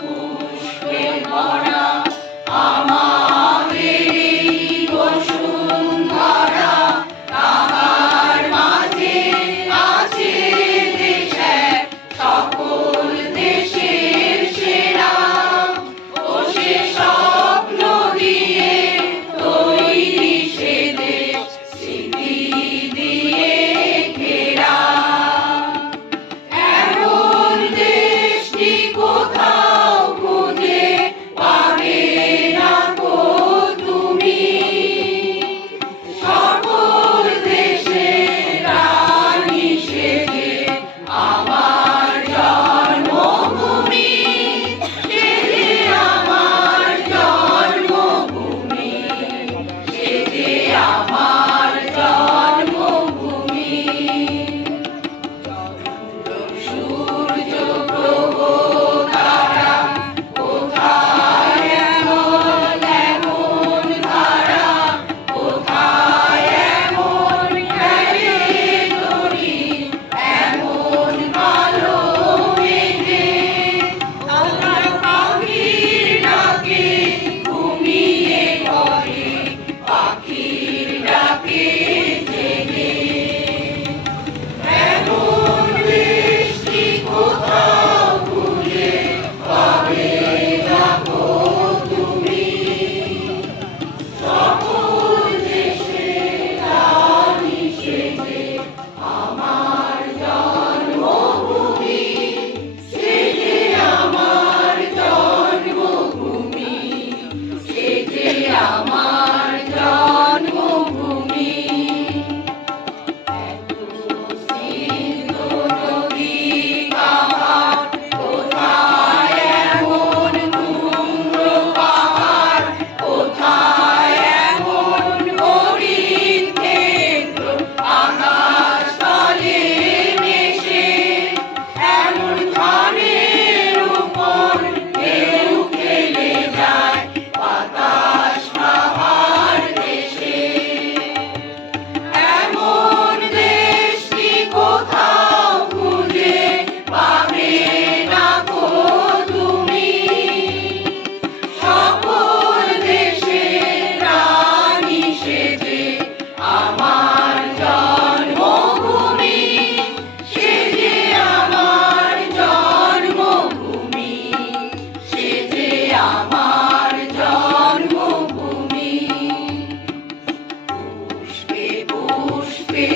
পুষ্পে ভরা আমাদের এই বসুন্ধরা, তাহার মাঝে আছে দেশ এক, সকল দেশের সেরা। ও সে স্বপ্ন দিয়ে তৈরি সে দেশ, স্মৃতি দিয়ে ঘেরা। এমন দেশটি কোথাও খুঁজে পাবে না গো তুমি, সকল দেশের রানী সেজে আমার জন্মভূমি, সেজে আমার জন্মভূমি, সেজে আমার জন্মভূমি। সূর্য গ্রহ তারা কোথায় এমন এমন ধারা, কোথায় এমন খেলে তরি, এমন কালো মেঘে। আমরা পাখির ডাকে ঘুমিয়ে পড়ে, পাখির ডাকে জেগে। এমন দেশটি কোথাও খুঁজে পাবে না গো তুমি, সকল দেশের রানী সেজে আমার জন্মভূমি, সেজে আমার জন্মভূমি, সেজে আমার জন্মভূমি। সিন্ধু নদী কাহার, কোথায় এমন ধূম্র পাহাড়, কোথায় এমন হরিণ ক্ষেত্র, আকাশ তলে ভেসে এমন ধানের উপর ঢেউ খেলে যায় বাতাস পাহাড় দেশে। এমন দেশটি কোথাও খুঁজে পাবে না গো তুমি, সকল দেশের রানী সেজে আমার জন্মভূমি, সেজে আমার জন্মভূমি, সেজে আমার জন্মভূমি। পুষ্পে পুষ্পে